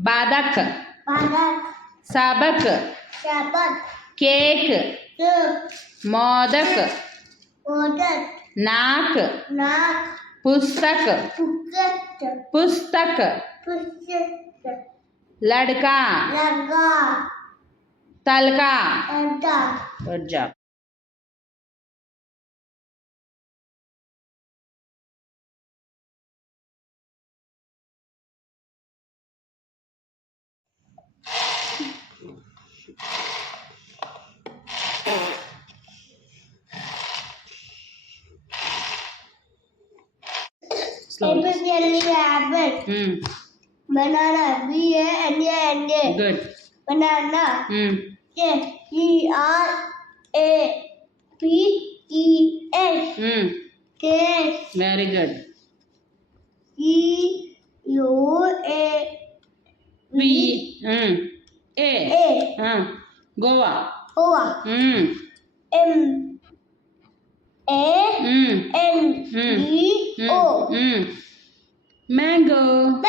बादक सबक केक मोदक नाक पुस्तक पुस्तक लड़का तलका good job Banana BANANA good banana KERAPES cake very good GUAV A Goa MANGO mango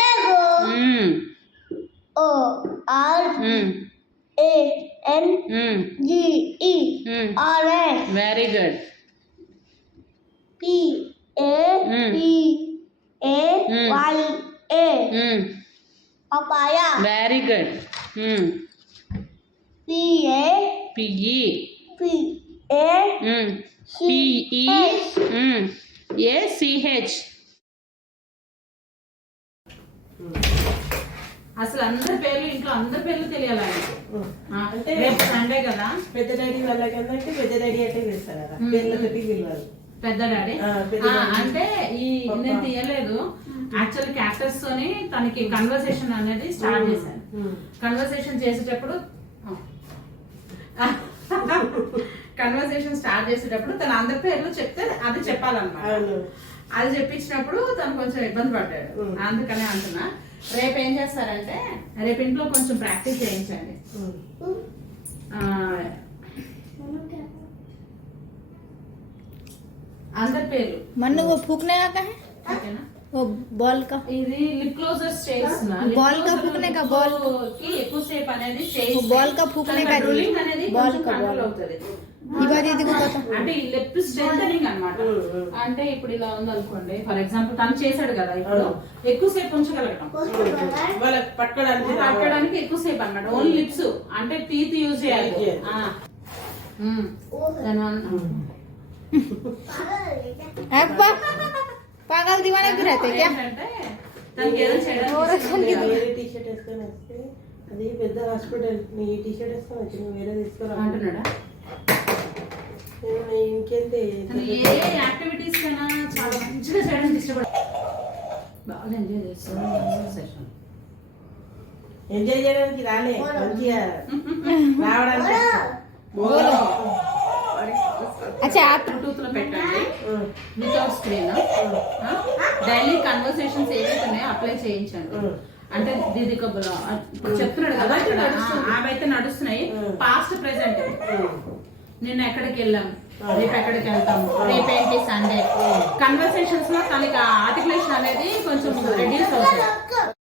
ORANGE orange very good PAPAYA papaya very good PACH అసలు అందరి పేర్లు ఇంట్లో అందరి పేర్లు తెలియాలి అంటే రేపు సండే కదా పెద్ద డాడీ వాళ్ళకంటే పెద్ద డాడీ అంటే పిలుస్తారు కదా పేర్లతోటి పిలవాలి పెద్ద డాడీ అంటే ఈ నేను తీయలేదు యాక్చువల్ క్యారెక్టర్స్ తోని తనకి కన్వర్సేషన్ అనేది స్టార్ట్ చేశాను కన్వర్సేషన్ చేసేటప్పుడు తన అందరి పేర్లు చెప్తే అది చెప్పాలన్నమాట అది చెప్పించినప్పుడు తను కొంచెం ఇబ్బంది పడ్డాడు అందుకనే అంటున్నా రేపు ఏం చేస్తారంటే రేపు ఇంట్లో కొంచెం ప్రాక్టీస్ చేయించండి అందరి పేర్లు मन्नू वो फूकने का है वो बॉल का ఇది లిప్ క్లోజర్స్ చేస్తున్నా बॉल का फूकने का बॉल కి ఎక్కువ సేపు అనేది చేయిస్తే बॉल का फूकने का రూలింగ్ అనేది बॉल కొంచెం का కంట్రోల్ बॉल అవుతది ఇవా దీదికి పత అంటే ఈ లిప్ స్ట్రెంథనింగ్ అన్నమాట అంటే ఇప్పుడు ఇలా ఉంది అనుకోండి ఫర్ ఎగ్జాంపుల్ తను చేశాడు కదా ఇప్పుడు ఎక్కువ సేపు ఉంచగలగటం వాళ్ళకి పట్టడానికి ఎక్కువ సేపు అన్నమాట ఓన్లీ లిప్స్ అంటే టీత్ యూజ్ చేయాలి अब्बा पागल दीवाने भी रहते क्या తనకి ఏదో చేయడానికి వేరే టీ షర్ట్ వేసుకొని వస్తే అది పెద్ద హాస్పిటల్ నీ టీ షర్ట్ వేసుకొని వచ్చి నువ్వు వేరే తీసుకురా అంటున్నాడా ఇంకేంటి ఏ యాక్టివిటీస్ కన్నా చాలా మంచిగా చేయడానికి ఇష్టపడతాడు బాగా ఎంజాయ్ చేస్తాను ఎంజాయ్ చేయడానికి రాలే మంచిగా రావడానికి अच्छा आप బ్లూటూత్ లో పెట్టండి వితౌట్ స్క్రీన్ డైలీ కన్వర్సేషన్స్ ఏవైతే ఉన్నాయో అప్లై చేయించండి అంటే దీది కబులో చెప్తున్నాడు కదా అవైతే నడుస్తున్నాయి పాస్ట్ ప్రెసెంట్ నిన్న ఎక్కడికి వెళ్ళాం రేపు ఎక్కడికి వెళ్తాము రేపేంటి సండే కన్వర్సేషన్స్ లో తనకి ఆర్టికులేషన్ అనేది కొంచెం రెడ్యూస్ అవుతుంది